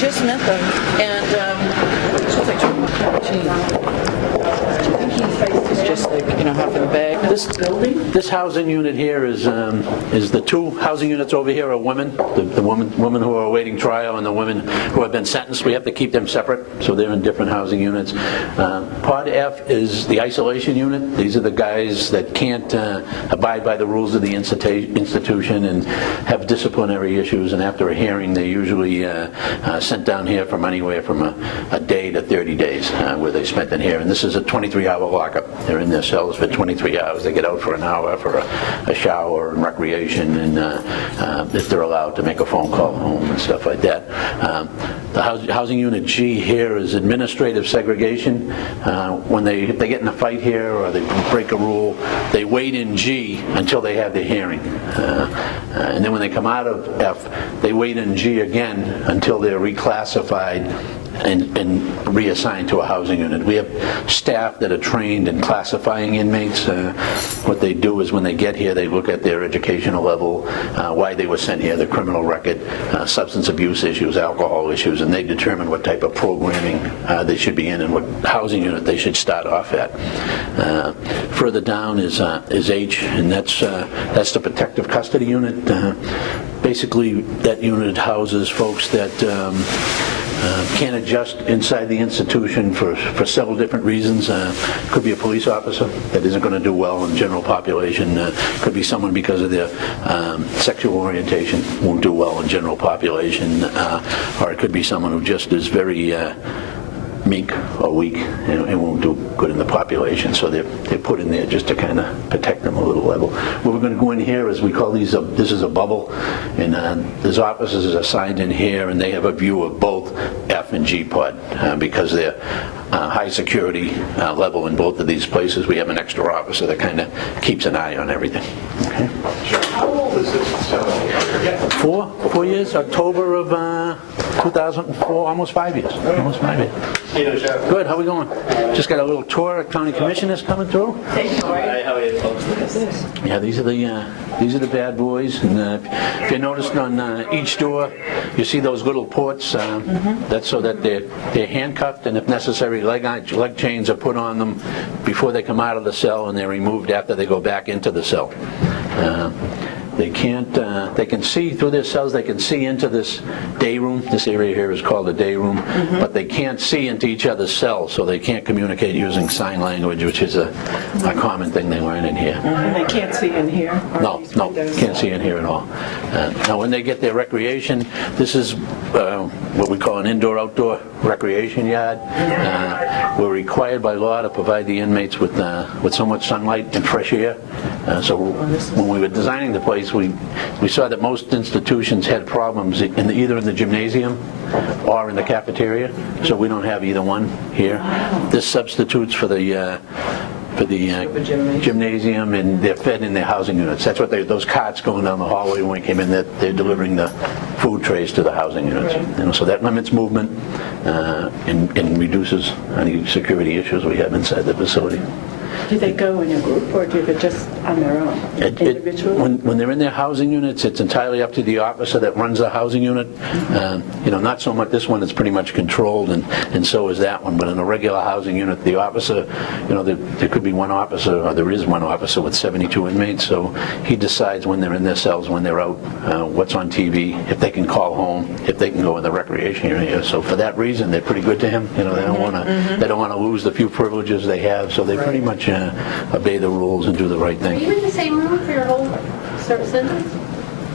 just met them, and it's just like, half of the bag. This housing unit here is the two housing units over here are women, the women who are awaiting trial and the women who have been sentenced. We have to keep them separate, so they're in different housing units. Pod F is the isolation unit. These are the guys that can't abide by the rules of the institution and have disciplinary issues, and after a hearing they're usually sent down here from anywhere from a day to 30 days where they spent in here. And this is a 23-hour lockup. They're in their cells for 23 hours. They get out for an hour for a shower and recreation, and if they're allowed to make a phone call home and stuff like that. The housing unit G here is administrative segregation. When they get in a fight here or they break a rule, they wait in G until they have their hearing. And then when they come out of F, they wait in G again until they're reclassified and reassigned to a housing unit. We have staff that are trained in classifying inmates. What they do is when they get here, they look at their educational level, why they were sent here, their criminal record, substance abuse issues, alcohol issues, and they determine what type of programming they should be in and what housing unit they should start off at. Further down is H, and that's the protective custody unit. Basically, that unit houses folks that can't adjust inside the institution for several different reasons. Could be a police officer that isn't going to do well in general population. Could be someone because of their sexual orientation won't do well in general population. Or it could be someone who just is very meek or weak and won't do good in the population, so they're put in there just to kind of protect them a little level. What we're going to go in here is we call these this is a bubble, and there's officers assigned in here, and they have a view of both F and G pod because they're high security level in both of these places. We have an extra officer that kind of keeps an eye on everything. Okay. How old is this facility? 4 years, October of 2004, almost 5 years. Almost 5 years. Good, how are we going? Just got a little tour of county commissioners coming through. Hi, how are you folks? Yeah, these are the bad boys, and if you noticed on each door, you see those little ports. That's so that they're handcuffed, and if necessary, leg chains are put on them before they come out of the cell, and they're removed after they go back into the cell. They can see through their cells, they can see into this day room. This area here is called a day room, but they can't see into each other's cells, so they can't communicate using sign language, which is a common thing they learn in here. And they can't see in here? No, can't see in here at all. Now when they get their recreation, this is what we call an indoor-outdoor recreation yard. We're required by law to provide the inmates with so much sunlight and fresh air. So when we were designing the place, we saw that most institutions had problems either in the gymnasium or in the cafeteria, so we don't have either one here. This substitutes for the gymnasium, and they're fed in their housing units. That's what those carts going down the hallway when we came in, they're delivering the food trays to the housing units. Right. So that limits movement and reduces any security issues we have inside the facility. Do they go in a group, or do they just on their own, individually? When they're in their housing units, it's entirely up to the officer that runs the housing unit. Not so much this one, it's pretty much controlled, and so is that one. But in a regular housing unit, the officer, there could be one officer, or there is one officer with 72 inmates, so he decides when they're in their cells, when they're out, what's on TV, if they can call home, if they can go in the recreation area. So for that reason, they're pretty good to him. They don't want to lose the few privileges they have, so they pretty much obey the rules and do the right thing. Are you in the same room for your whole sentence?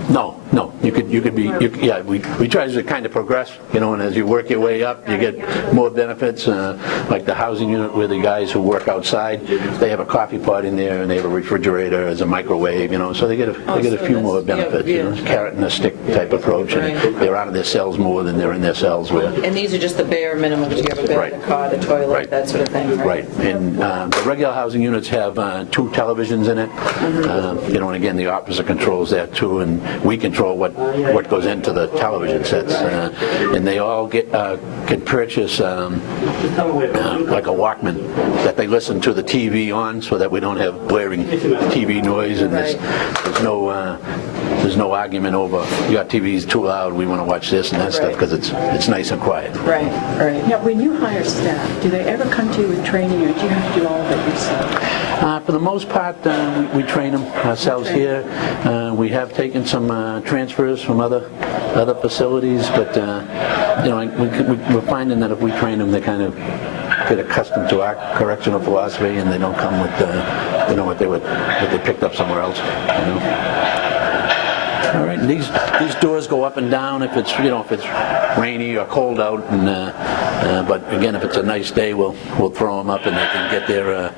No. You could be. We try to kind of progress, and as you work your way up, you get more benefits. Like the housing unit, where the guys who work outside, they have a coffee pot in there, and they have a refrigerator as a microwave. So they get a few more benefits. Carrot and a stick type approach, and they're out of their cells more than they're in their cells. And these are just the bare minimum. You have a bed, a cot, a toilet, that sort of thing. Right. And the regular housing units have 2 televisions in it. And again, the officer controls that too, and we control what goes into the television sets, and they all can purchase like a Walkman that they listen to the TV on, so that we don't have blaring TV noise, and there's no there's no argument over, your TV's too loud, we want to watch this and that stuff, because it's nice and quiet. Right, right. Now, when you hire staff, do they ever come to you with training, or do you have to do all of it yourself? For the most part, we train them ourselves here. We have taken some transfers from other facilities, but we're finding that if we train them, they kind of get accustomed to our correctional philosophy, and they don't come with what they picked up somewhere else. All right, and these doors go up and down if it's rainy or cold out, and but again, if it's a nice day, we'll throw them up and they can get their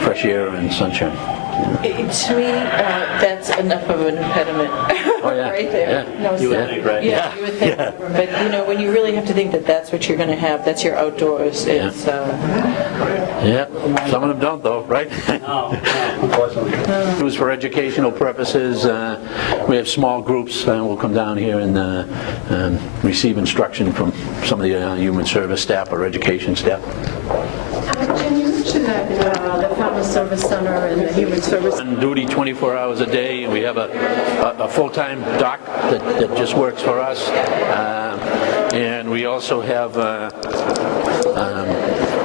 fresh air and sunshine. To me, that's enough of an impediment. Oh, yeah. Right there. Yeah. No, You would think, right? Yeah, you would think. Yeah. But when you really have to think that that's what you're going to have, that's your outdoors. It's Yeah, some of them don't though, right? No, unfortunately. It was for educational purposes. We have small groups that will come down here and receive instruction from some of the human service staff or education staff. Jim, you mentioned that the Family Service Center and the Human Service. On duty 24 hours a day, and we have a full-time doc that just works for us. And we also have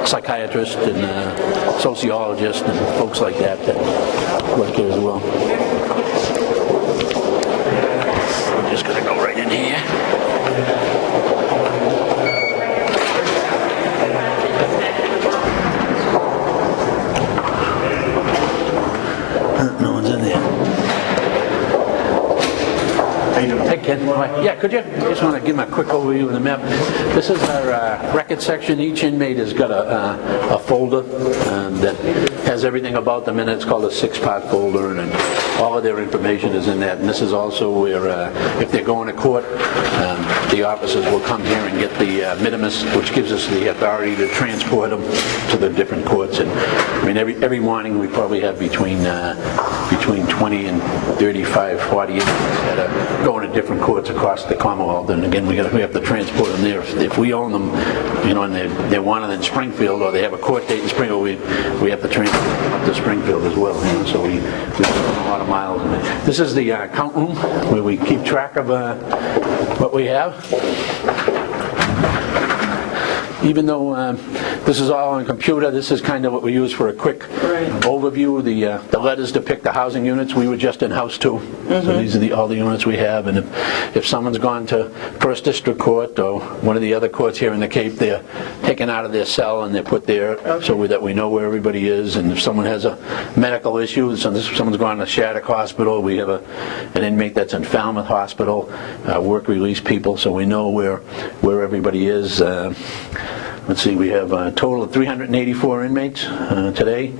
psychiatrists and sociologists and folks like that work here as well. We're just going to go right in here. No one's in there. Hey, Ken. Yeah, could you? I just want to give them a quick overview of the map. This is our record section. Each inmate has got a folder that has everything about them in it. It's called a 6-part folder, and all of their information is in that. And this is also where, if they're going to court, the officers will come here and get the minimus, which gives us the authority to transport them to the different courts. And I mean, every morning we probably have between 20 and 35, 40 inmates that are going to different courts across the Commonwealth. And again, we have to transport them there. If we own them, and they're wanted in Springfield, or they have a court date in Springfield, we have to transport them up to Springfield as well. So we put a lot of miles in it. This is the count room where we keep track of what we have. Even though this is all on computer, this is kind of what we use for a quick overview. The letters depict the housing units. We were just in House 2, so these are all the units we have. And if someone's gone to First District Court or one of the other courts here in the Cape, they're taken out of their cell and they're put there so that we know where everybody is. And if someone has a medical issue, so if someone's gone to Shattuck Hospital, we have an inmate that's in Falmouth Hospital, work release people, so we know where everybody is. Let's see, we have a total of 384 inmates today.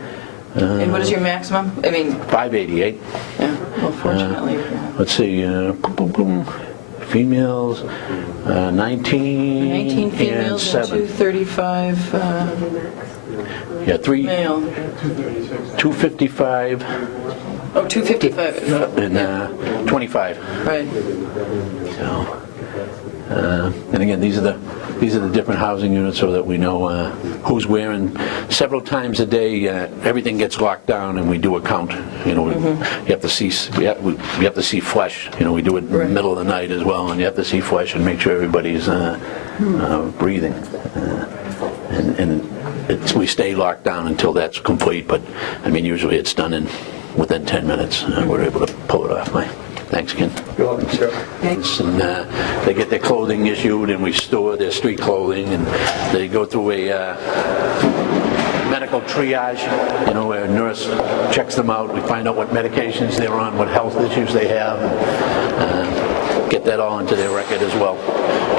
and what is your maximum? I mean, 588. yeah, well, fortunately. Let's see, females, 19, 19 females and 7. 235 Yeah, male. 255 Oh, 255. and 25. Right. So, and again, these are the different housing units so that we know who's where. And several times a day, everything gets locked down and we do a count. You have to see we have to see flesh. We do it in the middle of the night as well, and you have to see flesh and make sure everybody's breathing. And we stay locked down until that's complete. But I mean, usually it's done within 10 minutes. We're able to pull it off. Thanks, Ken. You're welcome, sir. Thanks. And they get their clothing issued, and we store their street clothing, and they go through a medical triage, where a nurse checks them out. We find out what medications they're on, what health issues they have, and get that all into their record as well.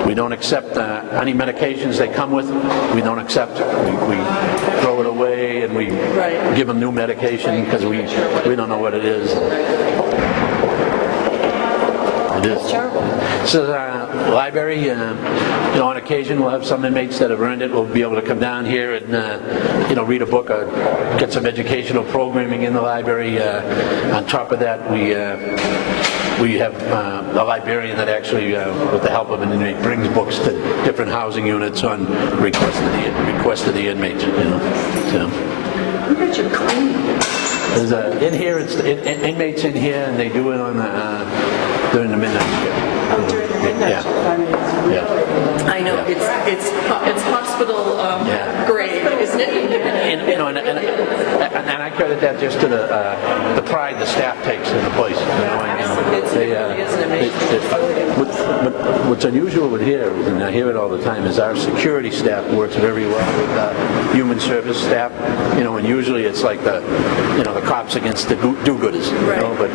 We don't accept any medications they come with. We don't accept. We throw it away, and we give them new medication because we don't know what it is. It is. This is a library. On occasion, we'll have some inmates that have earned it. We'll be able to come down here and, read a book or get some educational programming in the library. On top of that, we have a librarian that actually, with the help of an inmate, brings books to different housing units on request of the inmates. I bet you're clean. There's in here, it's inmates in here, and they do it on during the midnight shift. Oh, during the midnight Yeah. shift. I mean, Yeah. I know, it's hospital Yeah. grade, isn't it? And, you know, and I credit that just to the pride the staff takes in the place. You know, and, It really is an amazing facility. but what's unusual with here, and I hear it all the time, is our security staff works very well with human service staff. You know, and usually it's like the cops against the do-gooders. You know, but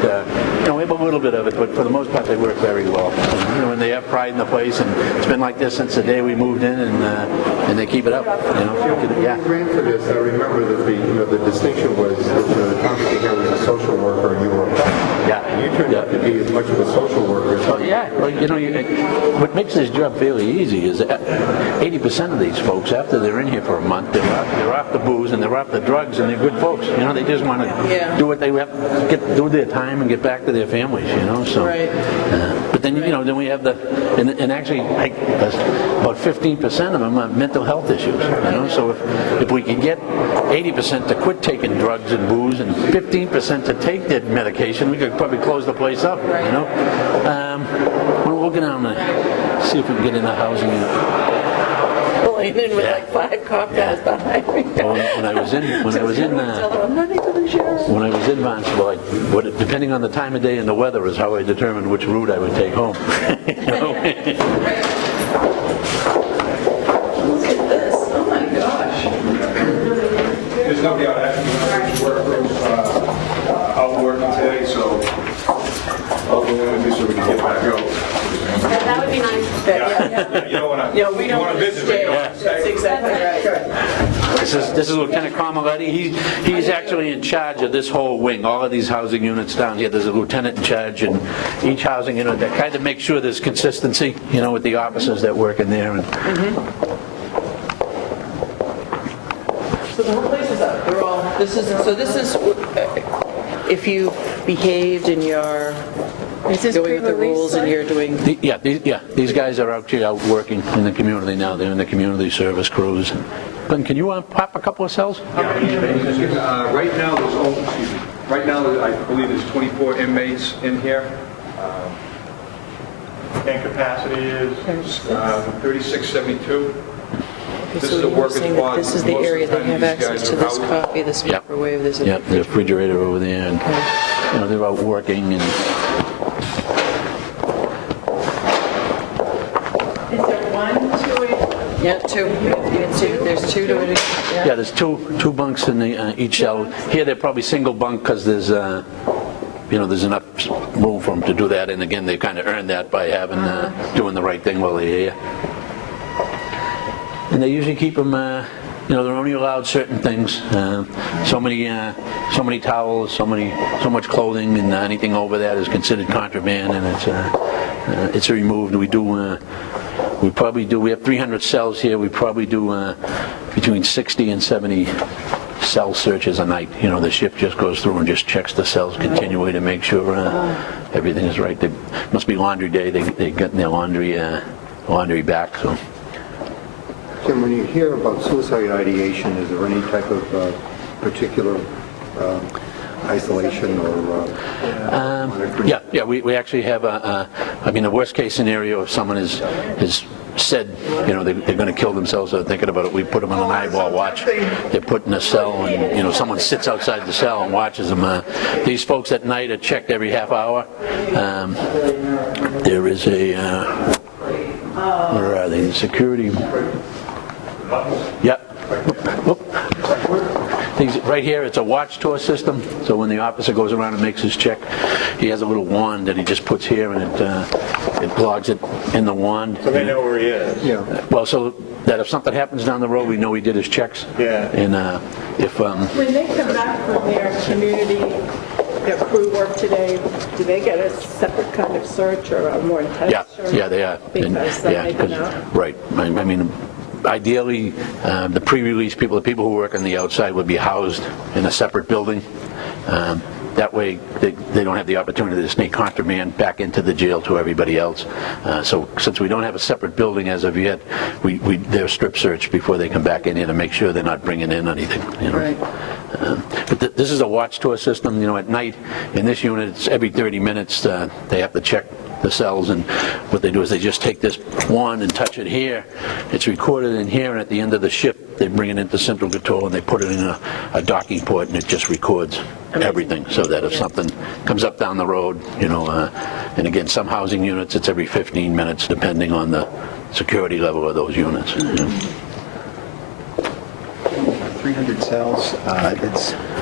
you know, we have a little bit of it, but for the most part they work very well. And, you know, and they have pride in the place, and it's been like this since the day we moved in, and they keep it up. You know, yeah. When you ran for this, I remember that the distinction was that the company here was a social worker and you were a cop. Yeah. And you turned out to be as much of a social worker as Yeah, well, you know, what makes this job fairly easy is 80% of these folks, after they're in here for a month, they're off the booze and they're off the drugs, and they're good folks. You know, they just want to do what they have to do their time and get back to their families. You know, so. Right. But then you know, then we have and actually about 15% of them have mental health issues. You know, so if we can get 80% to quit taking drugs and booze and 15% to take their medication, we could probably close the place up. You know, we'll get down and see if we can get in the housing unit. Pulling in with like 5 cop cars behind me. Well, when I was in Tell them, I'm running to the sheriff. when I was in Barnstable, depending on the time of day and the weather is how I determined which route I would take home. You know? Look at this, oh my gosh. There's nobody out actually out working today, so I'll go in with you so we can get back out. That would be nice. Yeah, you don't want to. Yeah, we don't want to visit, but you stay. don't want to That's stay. exactly right. This is Lieutenant Carmeletti. He's actually in charge of this whole wing. All of these housing units down here, there's a lieutenant in charge, and each housing unit that kind of makes sure there's consistency, you know, with the officers that work in there. And So the whole place is up, they're all, this is if you behaved and you're Is this going with the pre-release, rules and you're doing, these guys are actually out working in the community now. They're in the community service crews. Glenn, can you pop a couple of cells? Right now, right now, I believe there's 24 inmates in here. And capacity is 3672. This so is a you're working saying that quad. this is the Most of area the they time have these access guys to are this out. coffee, this Yep. microwave, there's a... Yeah, the refrigerator over there, and you know, they're out working. And Is there 1, 2, Yeah, 2. There's 2 to it. yeah, there's two bunks in each cell. Here they're probably single bunk because there's you know, there's enough room for them to do that. And again, they kind of earned that by having doing the right thing while they're here. And they usually keep them, you know, they're only allowed certain things. So many towels, so much clothing, and anything over that is considered contraband, and it's removed. We have 300 cells here. We probably do between 60 and 70 cell searches a night. You know, the shift just goes through and just checks the cells continually to make sure everything is right. It must be laundry day. They get their laundry back. So. Jim, when you hear about suicide ideation, is there any type of particular isolation or monitoring? Yeah. We actually have I mean, the worst case scenario, if someone has said, you know, they're going to kill themselves or thinking about it, we put them on an eyeball watch. They're put in a cell, and, you know, someone sits outside the cell and watches them. These folks at night are checked every half hour. There is a, where are they, the security? Yep. Right here, it's a Watchtower System, so when the officer goes around and makes his check, he has a little wand that he just puts here, and it logs it in the wand. So they know where he is. Yeah. Well, so that if something happens down the road, we know he did his checks. Yeah. And if When they come back from their community, their crew work today, do they get a separate kind of search or a more intense search? yeah, they are. Because then they know. Right. I mean, ideally, the pre-release people, the people who work on the outside, would be housed in a separate building. That way, they don't have the opportunity to sneak contraband back into the jail to everybody else. So since we don't have a separate building as of yet, they're strip searched before they come back in here to make sure they're not bringing in anything. You know? Right. But this is a Watchtower system. You know, at night in this unit, it's every 30 minutes they have to check the cells, and what they do is they just take this one and touch it here. It's recorded in here, and at the end of the shift, they bring it into central control, and they put it in a docking port, and it just records everything, so that if something comes up down the road, and again, some housing units, it's every 15 minutes, depending on the security level of those units. 300 cells,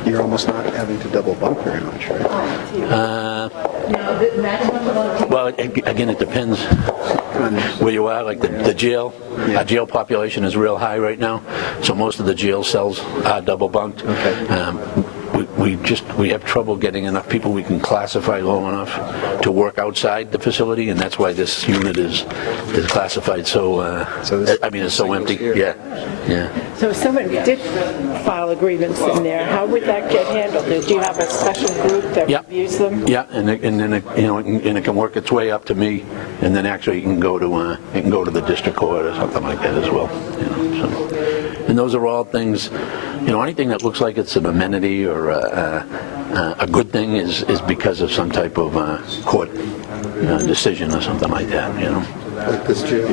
you're almost not having to double bunk very much, right? Well, again, it depends where you are. Like the jail, our jail population is real high right now, so most of the jail cells are double bunked. Okay. We have trouble getting enough people we can classify low enough to work outside the facility, and that's why this unit is classified so it's so empty. Here. Yeah. So if someone did file a grievance in there, how would that get handled? Do you have a special group that reviews them? Yeah, and then it can work its way up to me, and then actually it can go to the district court or something like that as well. And those are all things, anything that looks like it's an amenity or a good thing is because of some type of court decision or something like that. Like this jail.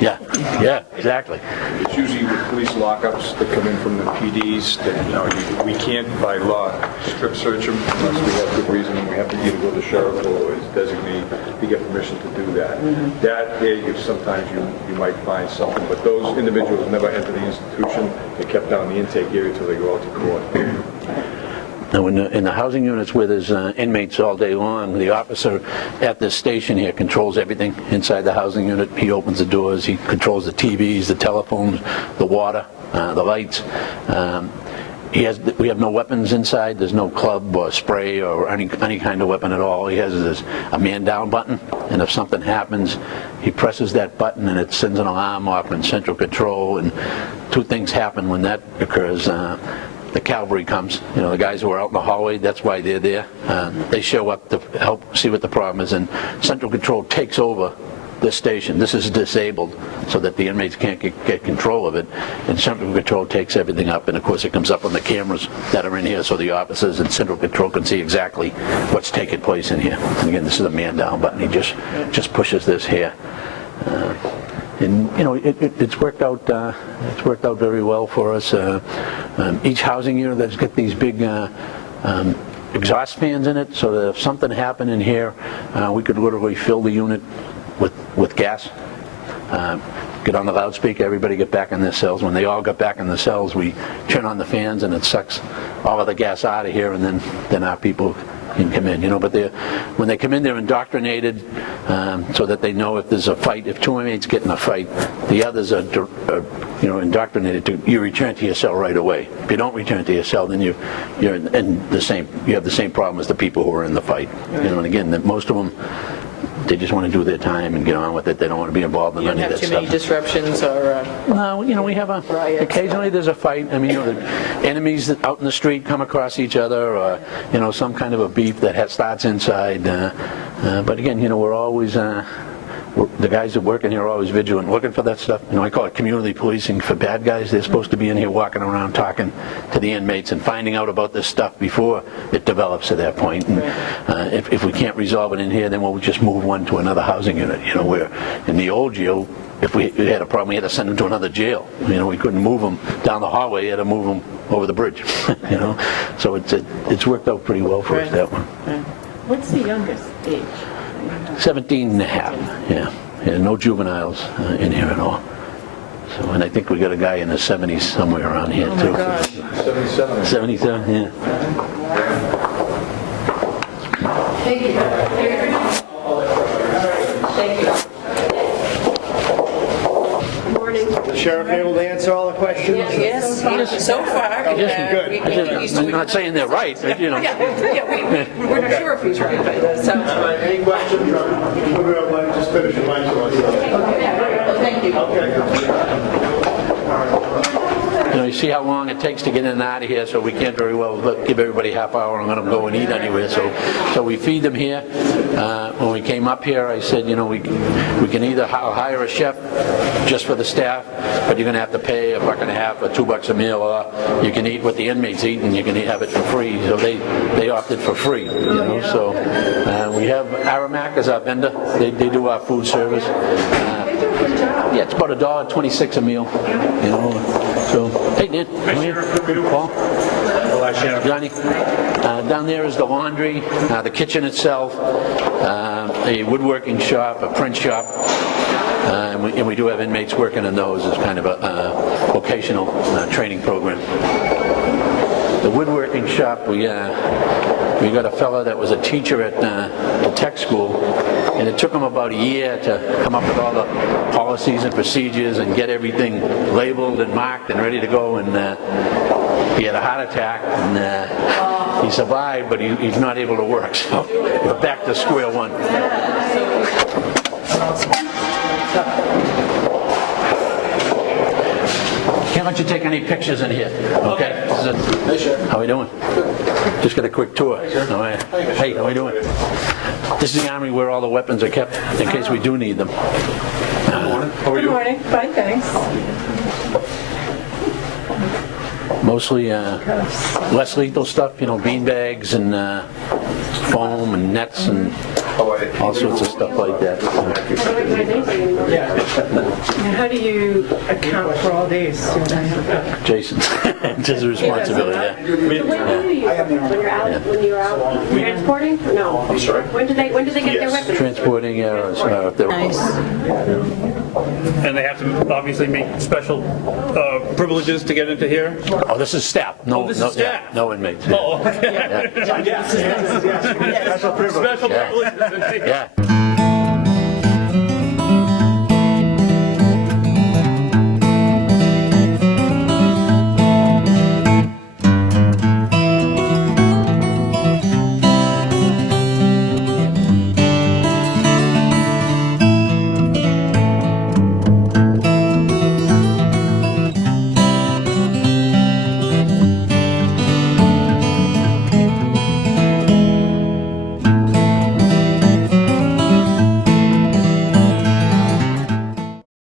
Yeah, exactly. It's usually with police lockups that come in from the PDs that, we can't by law strip search them unless we have good reason, and we have to either go to the sheriff or his designee to get permission to do that. That there, sometimes you might find something, but those individuals never enter the institution. They're kept down in the intake area until they go out to court. Now, in the housing units where there's inmates all day long, the officer at this station here controls everything inside the housing unit. He opens the doors, he controls the TVs, the telephones, the water, the lights. We have no weapons inside. There's no club or spray or any kind of weapon at all. All he has is a man-down button, and if something happens, he presses that button and it sends an alarm off in central control, and two things happen when that occurs. The cavalry comes, the guys who are out in the hallway, that's why they're there. They show up to help see what the problem is, and central control takes over this station. This is disabled so that the inmates can't get control of it, and central control takes everything up, and of course it comes up on the cameras that are in here, so the officers in central control can see exactly what's taking place in here. And again, this is a man-down button. He just pushes this here. And it's worked out. It's worked out very well for us. Each housing unit that's got these big exhaust fans in it, so that if something happened in here, we could literally fill the unit with gas. Get on the loudspeaker, everybody get back in their cells. When they all got back in the cells, we turn on the fans and it sucks all of the gas out of here, and then our people can come in, but when they come in, they're indoctrinated so that they know if there's a fight, if two inmates get in a fight, the others are indoctrinated to, you return to your cell right away. If you don't return to your cell, then you're in you have the same problem as the people who are in the fight. And again, most of them, they just want to do their time and get on with it. They don't want to be involved in any of that stuff. You don't have too many disruptions or... No, we have occasionally there's a fight. I mean, the enemies that out in the street come across each other, or, some kind of a beef that starts inside. But again, we're always... the guys that work in here are always vigilant, looking for that stuff. I call it community policing for bad guys. They're supposed to be in here walking around talking to the inmates and finding out about this stuff before it develops to that point. And if we can't resolve it in here, then we'll just move one to another housing unit. Where in the old jail, if we had a problem, we had to send them to another jail. We couldn't move them down the hallway. We had to move them over the bridge. So it's worked out pretty well for us, that one. What's the youngest age? 17 and a half, yeah. No juveniles in here at all. So, and I think we got a guy in the 70s somewhere around here, too. Oh, my gosh. 77. 77, yeah. Thank you. Thank you. Good morning. The sheriff able to answer all the questions? Yes, so far. I'm not saying they're right, but, We're not sure if he's right, but that sounds right. Any questions? We'll just finish your mic. Thank you. Okay. you see how long it takes to get in and out of here, so we can't very well give everybody half hour and let them go and eat anywhere. So we feed them here. When we came up here, I said, we can either hire a chef just for the staff, but you're going to have to pay $1.50 or $2 a meal, or you can eat what the inmates eat and you can have it for free. So they opted for free. So we have Aramac as our vendor. They do our food service. Yeah, it's about $1.26 a meal. So hey, Dan, come here. Paul, Johnny. Down there is the laundry, the kitchen itself, a woodworking shop, a print shop. And we do have inmates working in those as kind of a vocational training program. The woodworking shop, we got a fellow that was a teacher at the tech school, and it took him about a year to come up with all the policies and procedures and get everything labeled and marked and ready to go, and he had a heart attack, and he survived, but he's not able to work, so we're back to square one. Can't let you take any pictures in here, okay? How we doing? Just got a quick tour. Hey, how we doing? This is the army where all the weapons are kept in case we do need them. Good morning. Fine, thanks. Mostly less lethal stuff, bean bags and foam and nets and all sorts of stuff like that. How do you account for all these? Jason, it's his responsibility, yeah. When do you, when you're out transporting? No. I'm sorry? When do they get their weapons? Transporting, if they're... Nice. And they have to obviously meet special privileges to get into here? Oh, this is staff. No, this is no, staff. yeah, no inmates. Oh, okay. Yeah. Special privileges. Yeah.